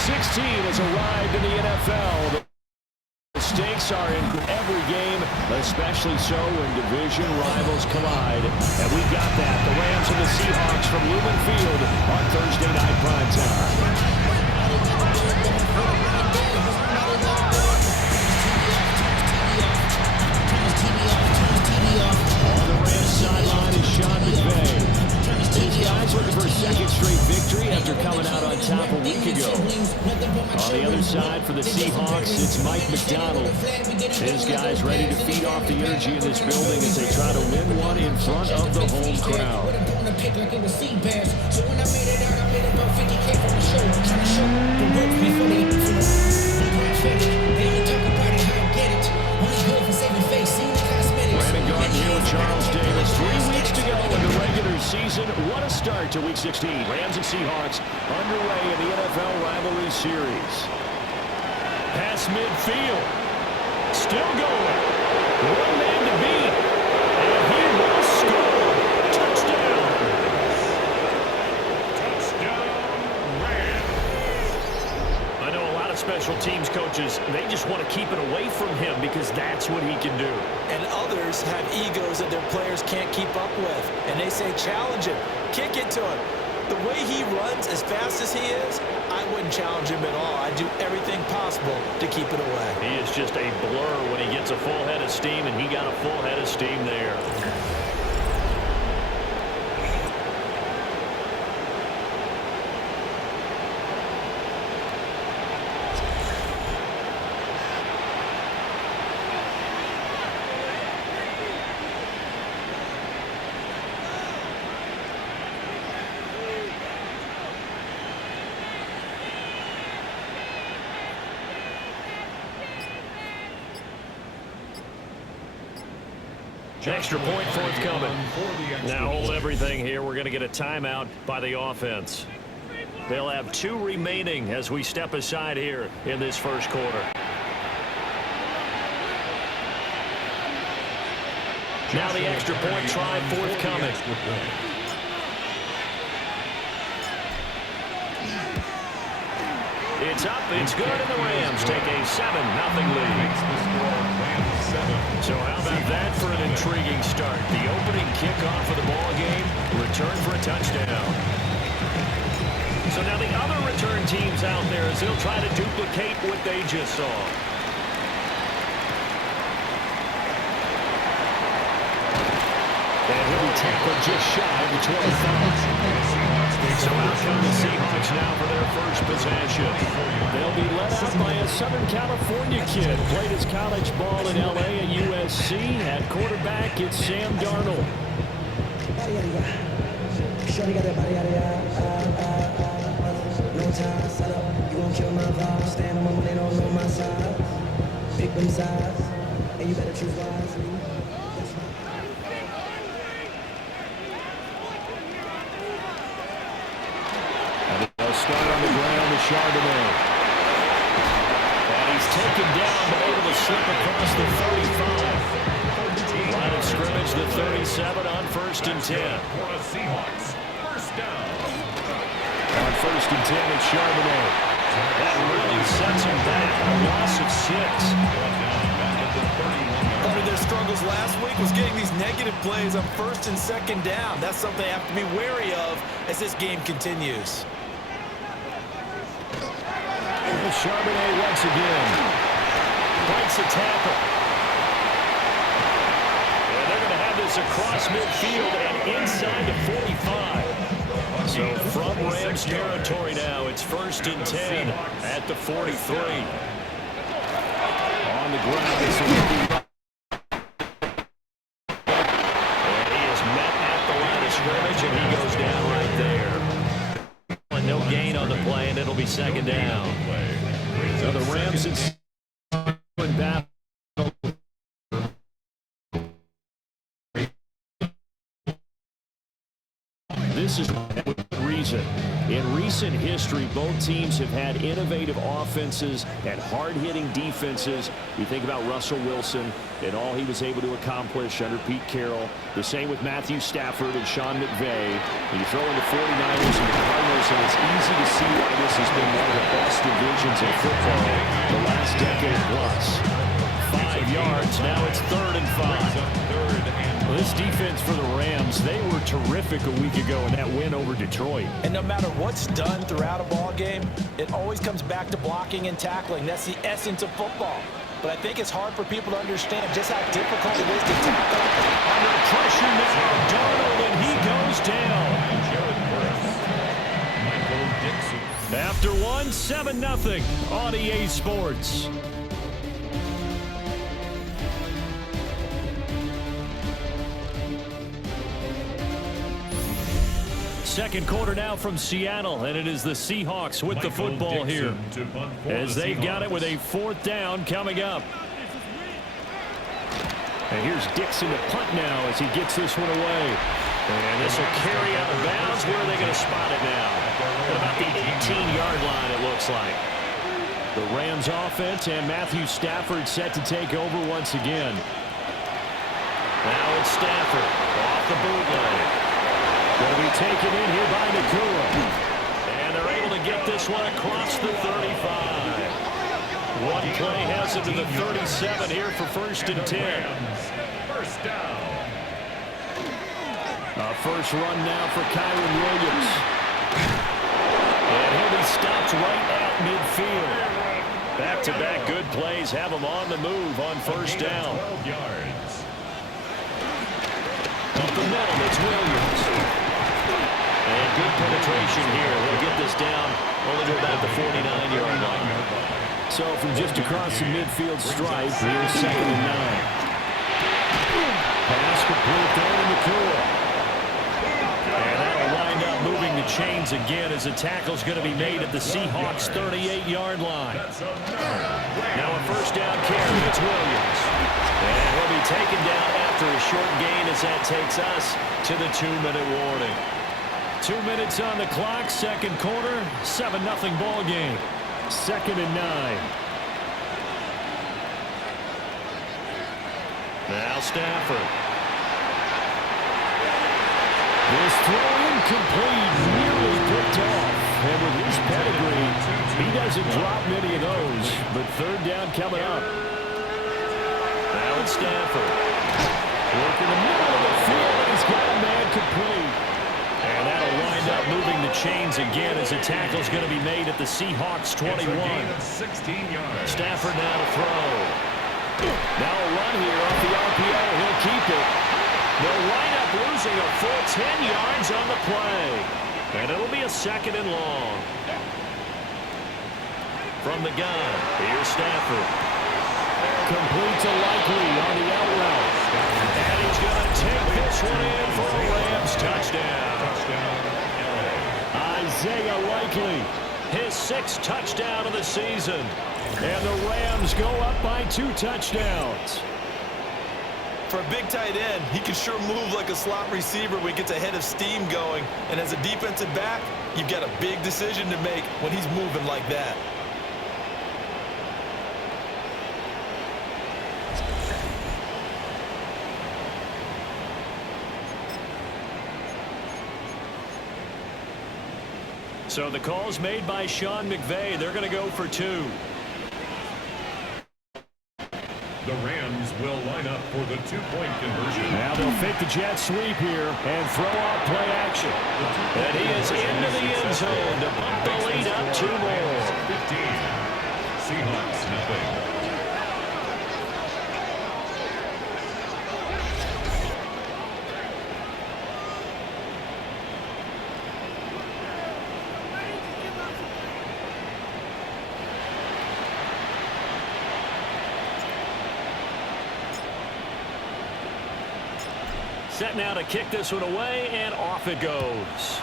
16 has arrived in the NFL. The stakes are in every game, especially so when division rivals collide. And we got that. The Rams and the Seahawks from Lumen Field on Thursday Night Primetime. On the Rams sideline is Sean McVay. These guys looking for a second straight victory after coming out on top a week ago. On the other side for the Seahawks, it's Mike McDonald. His guys ready to feed off the energy in this building as they try to win one in front of the home crowd. Brandon Garden and Charles Davis. 3 weeks to go in the regular season. What a start to Week 16. Rams and Seahawks underway in the NFL rivalry series. Pass midfield. Still going. One man to beat. And he will score. Touchdown. Touchdown, Rams. I know a lot of special teams coaches, they just want to keep it away from him because that's what he can do. And others have egos that their players can't keep up with. And they say, challenge him. Kick it to him. The way he runs as fast as he is, I wouldn't challenge him at all. I'd do everything possible to keep it away. He is just a blur when he gets a full head of steam, and he got a full head of steam there. Extra point forthcoming. Now hold everything here. We're going to get a timeout by the offense. They'll have 2 remaining as we step aside here in this first quarter. Now the extra point try forthcoming. It's up, it's good, and the Rams take a 7-0 lead. So how about that for an intriguing start? The opening kickoff of the ball game, return for a touchdown. So now the other return teams out there as they'll try to duplicate what they just saw. And he'll be tackled just shy of the 25. So out come the Seahawks now for their first possession. They'll be led out by a Southern California kid. Played his college ball in L.A. and USC. At quarterback, it's Sam Darnold. No time, set up. You gon' kill my vibe. Stand on when they don't know my side. Pick them sides. And you better choose wisely. Start on the ground to Charbonnet. And he's taken down but able to slip across the 35. Line of scrimmage, the 37 on 1st and 10. On 1st and 10, it's Charbonnet. That really sets him back. A loss of 6. One of their struggles last week was getting these negative plays on 1st and 2nd down. That's something they have to be wary of as this game continues. Charbonnet once again breaks a tackle. And they're going to have this across midfield and inside the 45. So from Rams territory now, it's 1st and 10 at the 43. On the ground, it's and he is met at the line of scrimmage, and he goes down right there. And no gain on the play, and it'll be 2nd down. So the Rams in battle. This is with reason. In recent history, both teams have had innovative offenses and hard-hitting defenses. You think about Russell Wilson and all he was able to accomplish under Pete Carroll. The same with Matthew Stafford and Sean McVay. And you throw in the 49ers and the Cardinals, and it's easy to see why this has been one of the best divisions in football the last decade plus. 5 yards. Now it's 3rd and 5. Well, this defense for the Rams, they were terrific a week ago in that win over Detroit. And no matter what's done throughout a ball game, it always comes back to blocking and tackling. That's the essence of football. But I think it's hard for people to understand just how difficult it is to tackle. Under pressure now, Darnold, and he goes down. After one, 7-0 on EA Sports. Second quarter now from Seattle, and it is the Seahawks with the football here as they've got it with a 4th down coming up. And here's Dixon to punt now as he gets this one away. And this will carry out of bounds. Where are they going to spot it now? At about the 18-yard line, it looks like. The Rams offense and Matthew Stafford set to take over once again. Now it's Stafford off the bootleg. Going to be taken in here by Nakua. And they're able to get this one across the 35. One play has him to the 37 here for 1st and 10. First down. First run now for Kyron Williams. And he'll be stopped right at midfield. Back-to-back good plays have him on the move on 1st down. 12 yards. Up the middle, it's Williams. And good penetration here. They'll get this down only to about the 49-yard line. So from just across the midfield stripe, here's 2nd and 9. Pass complete there to Nakua. And that'll wind up moving the chains again as the tackle's going to be made at the Seahawks' 38-yard line. Now a 1st down carry. It's Williams. And he'll be taken down after a short gain as that takes us to the 2-minute warning. 2 minutes on the clock, 2nd quarter, 7-0 ball game. 2nd and 9. Now Stafford. This throw incomplete, nearly picked off. And with his pedigree, he doesn't drop many of those. But 3rd down coming up. Now it's Stafford. Working the middle of the field, and he's got a man complete. And that'll wind up moving the chains again as the tackle's going to be made at the Seahawks' 21. 16 yards. Stafford now to throw. Now a run here off the RPO. He'll keep it. They'll wind up losing a full 10 yards on the play. And it'll be a 2nd and long. From the gun, here's Stafford. Complete to Likely on the out route. And he's going to take this one in for a Rams touchdown. Isaiah Likely, his 6th touchdown of the season. And the Rams go up by 2 touchdowns. For a big tight end, he can sure move like a slot receiver when he gets a head of steam going. And as a defensive back, you've got a big decision to make when he's moving like that. So the call's made by Sean McVay. They're going to go for 2. The Rams will line up for the 2-point conversion. Now they'll fake the jet sweep here and throw out play action. And he is into the end zone to bump the lead up 2 more. 15. Seahawks nothing. Set now to kick this one away, and off it goes.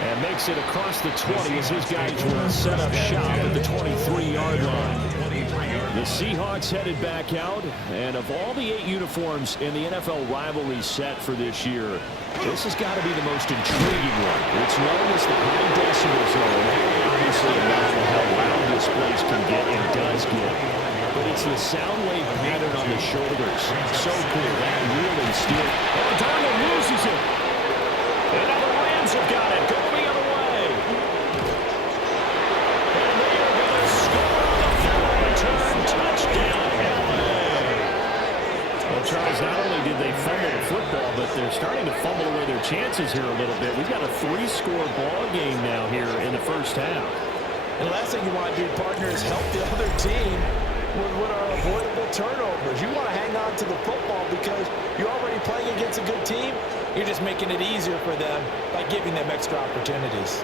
And makes it across the 20 as his guys will set up shop at the 23-yard line. The Seahawks headed back out, and of all the 8 uniforms in the NFL rivalry set for this year, this has got to be the most intriguing one. It's known as the high decimal zone. Obviously, imagine how loud this place can get and does get. But it's the sound wave pattern on the shoulders. So cool. That really steal. Oh, Darnold loses it. And now the Rams have got it. Go the other way. And they are going to score on the full return. Touchdown, LA. Well, Charles, not only did they fumble the football, but they're starting to fumble away their chances here a little bit. We've got a 3-score ball game now here in the first half. And the last thing you want to do, partner, is help the other team with what are avoidable turnovers. You want to hang on to the football because you're already playing against a good team. You're just making it easier for them by giving them extra opportunities.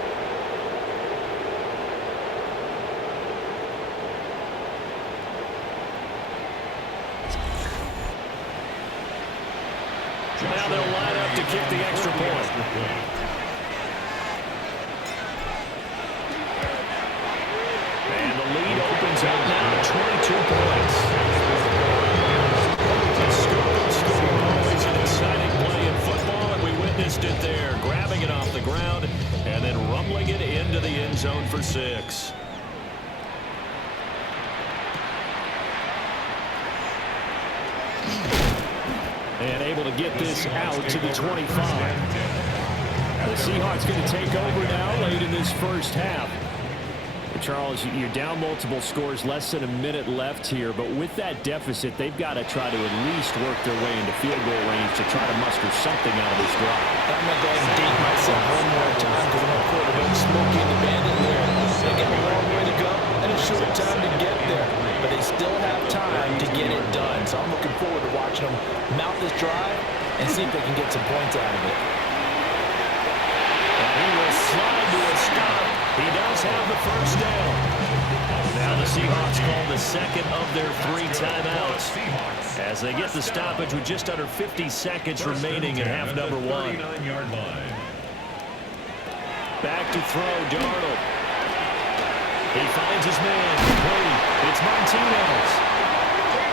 Now they'll line up to kick the extra point. And the lead opens up now to 22 points. A scoop and score, always an exciting play in football, and we witnessed it there, grabbing it off the ground and then rumbling it into the end zone for 6. And able to get this out to the 25. The Seahawks going to take over now late in this first half. Charles, you're down multiple scores, less than a minute left here, but with that deficit, they've got to try to at least work their way into field goal range to try to muster something out of this drive. I'm going to go ahead and date myself one more time because I'm going to put a bit of Smokey and the Bandit there. They got a long way to go and a short time to get there, but they still have time to get it done. So I'm looking forward to watching them mount this drive and see if they can get some points out of it. And he will slide to a stop. He does have the first down. Now the Seahawks call the second of their 3 timeouts as they get the stoppage with just under 50 seconds remaining in half number 1. Back to throw, Darnold. He finds his man. It's Martinez.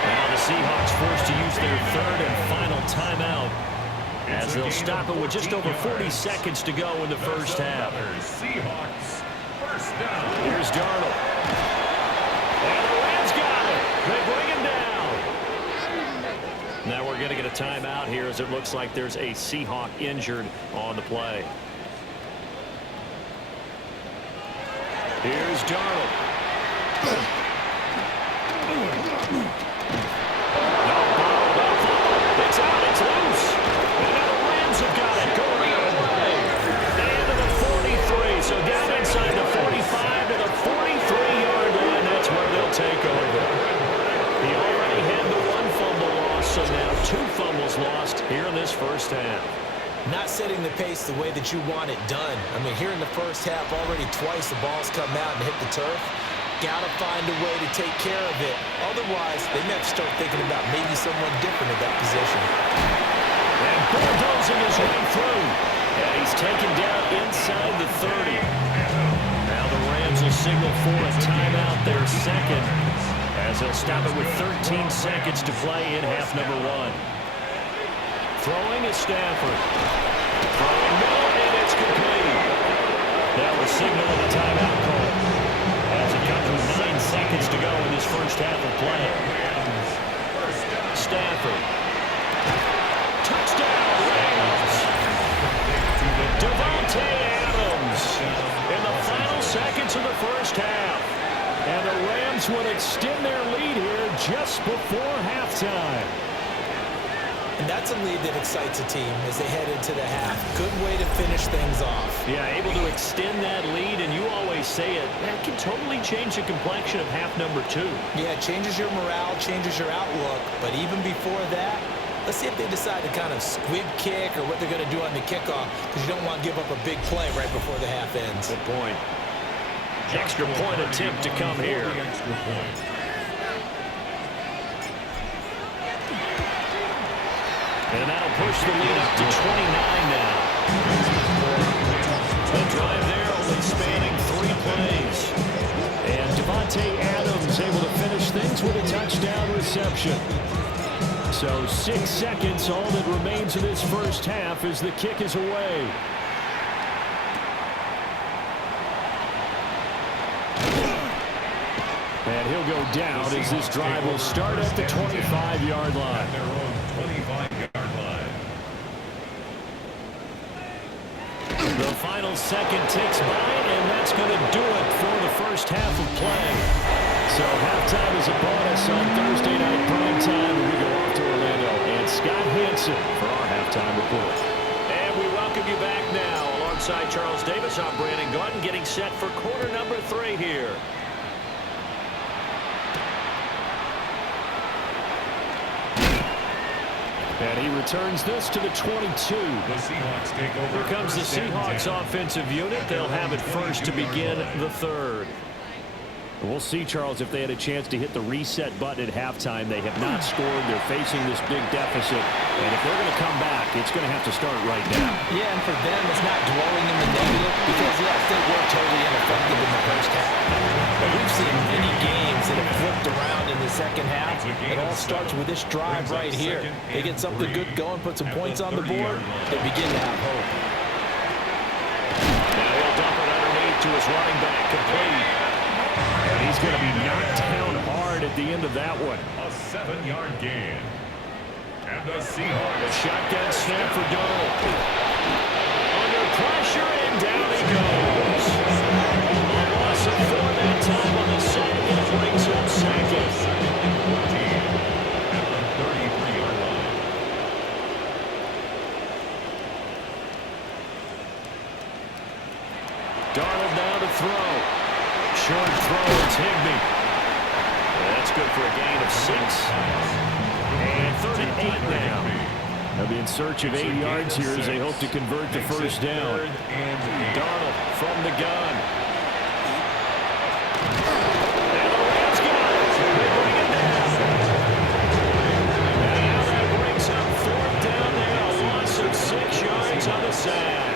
Now the Seahawks forced to use their 3rd and final timeout as they'll stop it with just over 40 seconds to go in the first half. Seahawks, first down. Here's Darnold. And the Rams got it. They bring him down. Now we're going to get a timeout here as it looks like there's a Seahawk injured on the play. Here's Darnold. It's out. It's loose. And now the Rams have got it. Going the other way. And to the 43. So down inside the 45 to the 43-yard line. That's where they'll take over. He already had the 1 fumble loss, so now 2 fumbles lost here in this first half. Not setting the pace the way that you want it done. I mean, here in the first half, already twice the ball's come out and hit the turf. Got to find a way to take care of it. Otherwise, they may have to start thinking about maybe someone different in that position. And bulldozing his way through. And he's taken down inside the 30. Now the Rams will signal for a timeout, their second, as they'll stop it with 13 seconds to play in half number 1. Throwing is Stafford. Throwing middle, and it's complete. That was signal of the timeout call. As it comes with 9 seconds to go in this first half of play. Stafford. Touchdown, Rams. Davante Adams in the final seconds of the first half. And the Rams would extend their lead here just before halftime. And that's a lead that excites a team as they head into the half. Good way to finish things off. Yeah, able to extend that lead, and you always say it, that can totally change the complexion of half number 2. Yeah, it changes your morale, changes your outlook. But even before that, let's see if they decide to kind of squib kick or what they're going to do on the kickoff, because you don't want to give up a big play right before the half ends. Good point. Extra point attempt to come here. Extra point. And that'll push the lead up to 29 now. The drive there only spanning 3 plays. And Davante Adams able to finish things with a touchdown reception. So 6 seconds, all that remains of this first half as the kick is away. And he'll go down as this drive will start at the 25-yard line. Their own 25-yard line. The final second ticks by, and that's going to do it for the first half of play. So halftime is upon us on Thursday night primetime, and we go off to Orlando. And Scott Hansen for our halftime report. And we welcome you back now. Alongside Charles Davis, I'm Brandon Gordon, getting set for quarter number 3 here. And he returns this to the 22. The Seahawks take over. Here comes the Seahawks offensive unit. They'll have it first to begin the third. We'll see, Charles, if they had a chance to hit the reset button at halftime. They have not scored. They're facing this big deficit. And if they're going to come back, it's going to have to start right now. Yeah, and for them, it's not dwelling in the negative because, yes, they were totally ineffective in the first half. But we've seen many games that have flipped around in the second half. It all starts with this drive right here. They get something good going, put some points on the board, they begin to have hope. Now he'll dump it underneath to his running back, complete. And he's going to be knocked down hard at the end of that one. A 7-yard gain. And the Seahawks. A shotgun snap for Donald. Under pressure, and down he goes. A loss of 4 that time on the second, and brings him second. At the 33-yard line. Darnold now to throw. Short throw, it's Higbee. That's good for a gain of 6. And 38 now. They'll be in search of 8 yards here as they hope to convert the first down. Darnold from the gun. And the Rams got it. They bring it down. And now that brings up 4th down there. A loss of 6 yards on the sack.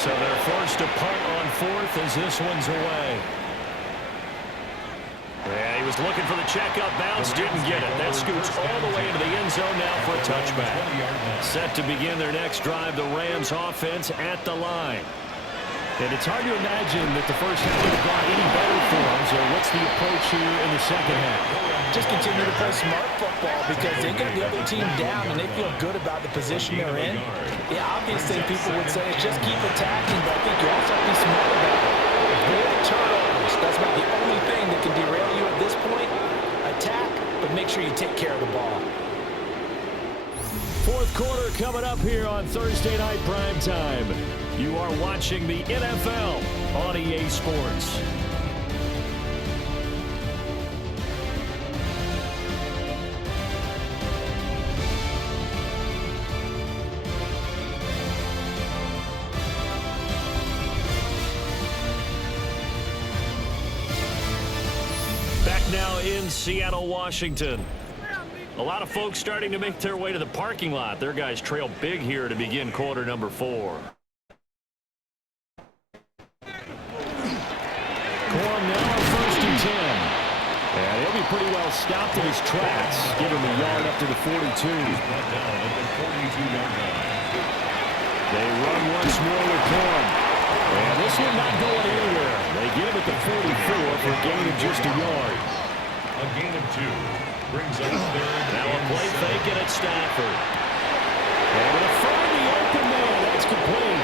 So they're forced to punt on 4th as this one's away. Yeah, he was looking for the checkup bounce, didn't get it. That scoots all the way into the end zone now for a touchback. Set to begin their next drive, the Rams offense at the line. And it's hard to imagine that the first half would have gone any better for them. So what's the approach here in the second half? Just continue to play smart football because they got the other team down and they feel good about the position they're in. Yeah, obviously people would say just keep attacking, but I think you also have to be smart about it. Avoid turnovers. That's about the only thing that can derail you at this point. Attack, but make sure you take care of the ball. 4th quarter coming up here on Thursday Night Primetime. You are watching the NFL on EA Sports. Back now in Seattle, Washington. A lot of folks starting to make their way to the parking lot. Their guys trail big here to begin quarter number 4. Corum now on 1st and 10. And he'll be pretty well stopped in his tracks. Give him a yard up to the 42. They run once more with Corum. And this one not going anywhere. They get him at the 44 for a gain of just a yard. A gain of 2. Brings up 3rd. Now a play fake at Stafford. And to find the open man, that's complete.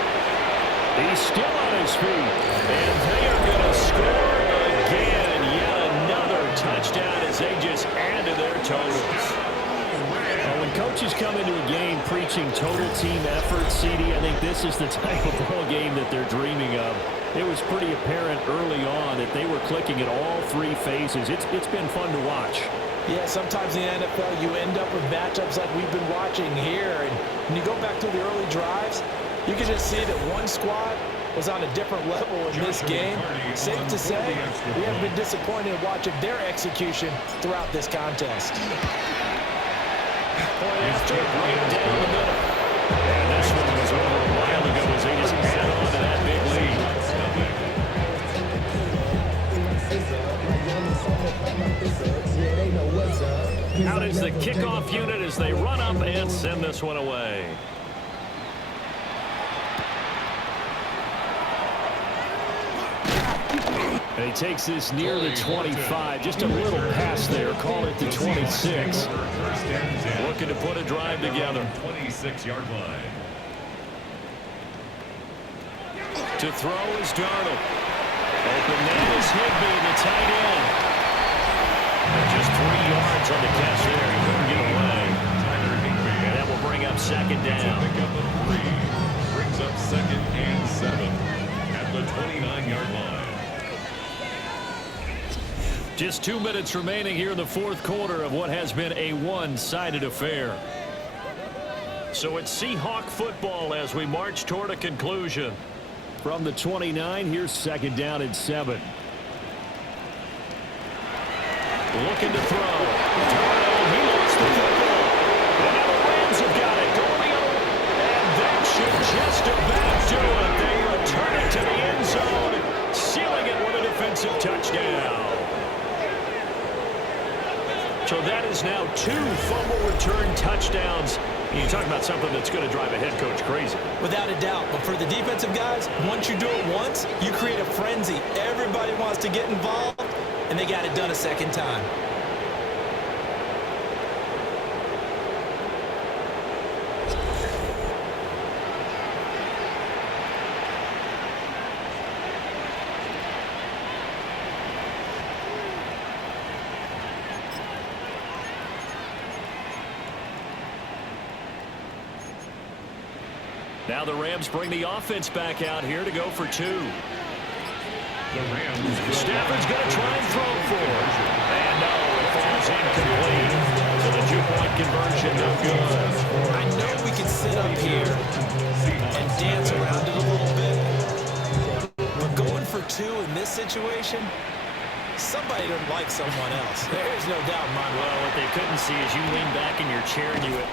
He's still on his feet. And they are going to score again. Yet another touchdown as they just add to their totals. When coaches come into a game preaching total team effort, CD, I think this is the type of ball game that they're dreaming of. It was pretty apparent early on that they were clicking at all 3 phases. It's been fun to watch. Yeah, sometimes in the NFL you end up with matchups like we've been watching here. And when you go back to the early drives, you can just see that one squad was on a different level in this game. Safe to say, we have been disappointed watching their execution throughout this contest. After right down the middle. And this one was over a while ago as they just add on to that big lead. out is the kickoff unit as they run up and send this one away. And he takes this near the 25. Just a little pass there. Call it the 26. Looking to put a drive together. 26-yard line. To throw is Darnold. Open man is Higbee, the tight end. And just 3 yards on the catch there. He couldn't get away. And that will bring up second down. Pick up a 3. Brings up 2nd and 7 at the 29-yard line. Just 2 minutes remaining here in the fourth quarter of what has been a one-sided affair. So it's Seahawk football as we march toward a conclusion. From the 29, here's second down and 7. Looking to throw. Darnold, he lost the football. And now the Rams have got it. Going the other way. And that should just about do it. They return it to the end zone, sealing it with a defensive touchdown. So that is now 2 fumble return touchdowns. You talk about something that's going to drive a head coach crazy. Without a doubt. But for the defensive guys, once you do it once, you create a frenzy. Everybody wants to get involved, and they got it done a second time. Now the Rams bring the offense back out here to go for 2. The Rams. Stafford's going to try and throw for it. And no, it falls incomplete. So the 2-point conversion, no good. I know we can sit up here and dance around it a little bit, but going for 2 in this situation, somebody doesn't like someone else. There's no doubt in my mind. Well, what they couldn't see is you lean back in your chair and you went,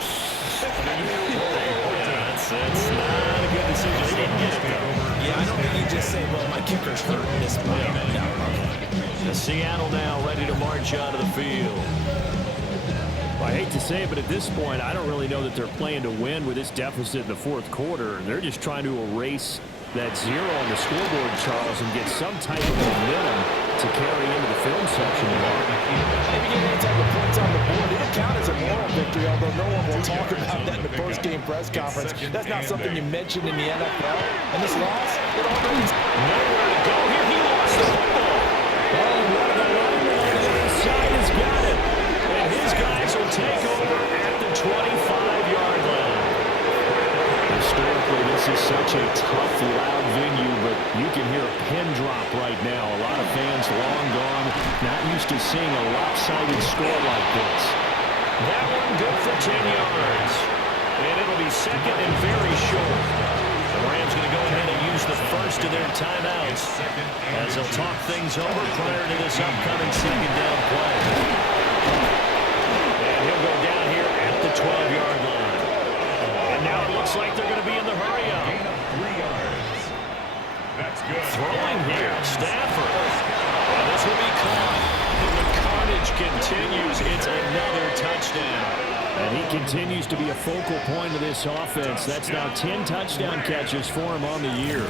that's not a good decision. They didn't get it, though. Yeah, I don't think you just say, well, my kicker's hurt in this play. No. Seattle now ready to march out of the field. Well, I hate to say it, but at this point, I don't really know that they're playing to win with this deficit in the fourth quarter. They're just trying to erase that 0 on the scoreboard, Charles, and get some type of momentum to carry into the film section. Maybe get any type of points on the board. It'll count as a moral victory, although no one will talk about that in the post-game press conference. That's not something you mention in the NFL. And this loss, it already Nowhere to go here. He lost the football. Oh, one of the linemen on the other side has got it. And his guys will take over at the 25-yard line. Historically, this is such a tough, loud venue, but you can hear a pin drop right now. A lot of fans long gone, not used to seeing a lopsided score like this. That one good for 10 yards. And it'll be second and very short. The Rams going to go ahead and use the first of their timeouts as they'll talk things over prior to this upcoming second down play. And he'll go down here at the 12-yard line. And now it looks like they're going to be in the hurry-up. Gain of 3 yards. That's good. Throwing here, Stafford. And this will be caught. And the carnage continues. It's another touchdown. And he continues to be a focal point of this offense. That's now 10 touchdown catches for him on the year.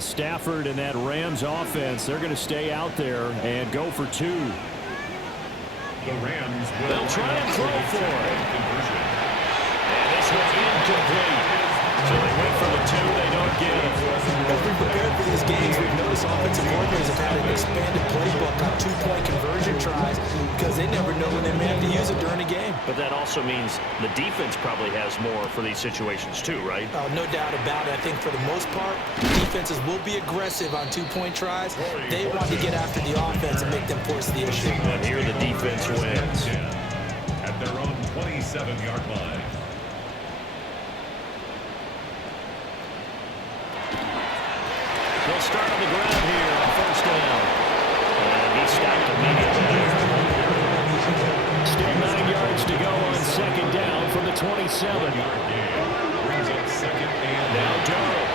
Stafford and that Rams offense, they're going to stay out there and go for 2. The Rams will They'll try and throw for it. And this one's incomplete. So they wait for the 2, they don't get it. As we prepared for these games, we've noticed offensive coordinators have had an expanded playbook on 2-point conversion tries because they never know when they may have to use it during a game. But that also means the defense probably has more for these situations too, right? No doubt about it. I think for the most part, defenses will be aggressive on 2-point tries. They want to get after the offense and make them force the issue. And here the defense wins. at their own 27-yard line. They'll start on the ground here on first down. And he stopped immediately. Still 9 yards to go on second down from the 27. Brings up second and Now Darnold.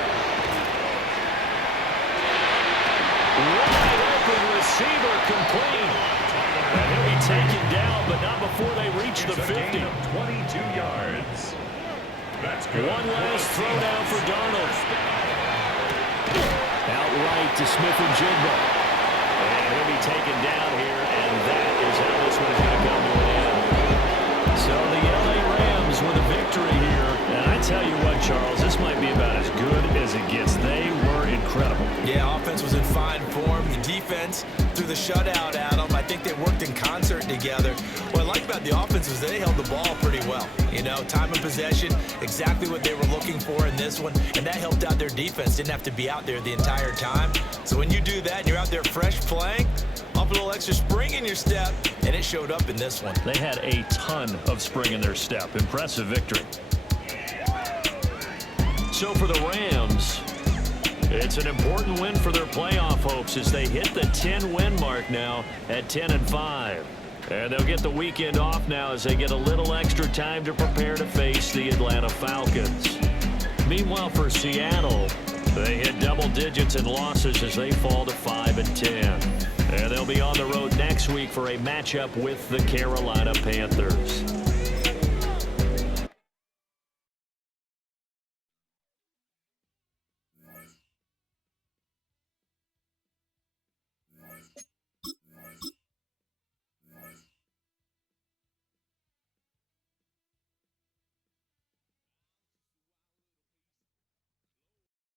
Wide open receiver complete. And he'll be taken down, but not before they reach the 50. 22 yards. That's good. One last throw down for Darnold. Outright to Smith-Njigba. And he'll be taken down here, and that is how this one is going to come to an end. So the LA Rams with a victory here. And I tell you what, Charles, this might be about as good as it gets. They were incredible. Yeah, offense was in fine form. The defense threw the shutout at them. I think they worked in concert together. What I like about the offense was they held the ball pretty well. You know, time of possession, exactly what they were looking for in this one, and that helped out their defense. Didn't have to be out there the entire time. So when you do that and you're out there fresh playing, up a little extra spring in your step, and it showed up in this one. They had a ton of spring in their step. Impressive victory. So for the Rams, it's an important win for their playoff hopes as they hit the 10-win mark now at 10-5. And they'll get the weekend off now as they get a little extra time to prepare to face the Atlanta Falcons. Meanwhile, for Seattle, they hit double digits in losses as they fall to 5-10. And they'll be on the road next week for a matchup with the Carolina Panthers.